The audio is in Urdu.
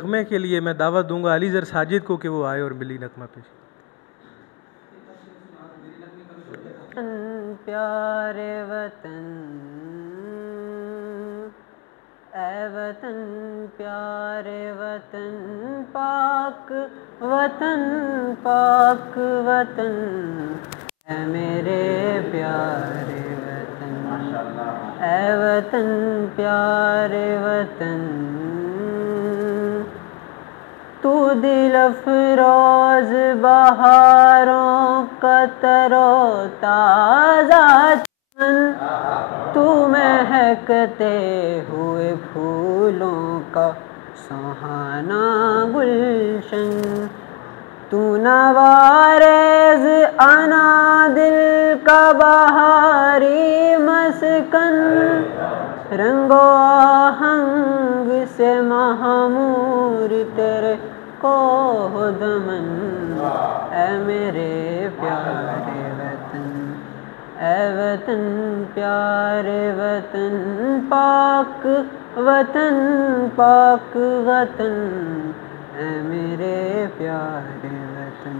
نغمے کے لیے میں دعوت دوں گا علی زر ساجد کو کہ وہ آئے اور ملی نغمہ پیش. پیارے وطن اے وطن پیارے وطن پاک وطن پاک وطن اے میرے پیارے وطن اے وطن پیارے وطن تو دل افروز بہاروں کا تر و تازہ چمن تو مہکتے ہوئے پھولوں کا سہانا گلشن تو نوارز انا دل کا بہاری مسکن رنگ و آہنگ سے معمور تیرے کوہ دمن اے میرے پیارے وطن اے وطن پیارے وطن پاک وطن پاک وطن اے میرے پیارے وطن.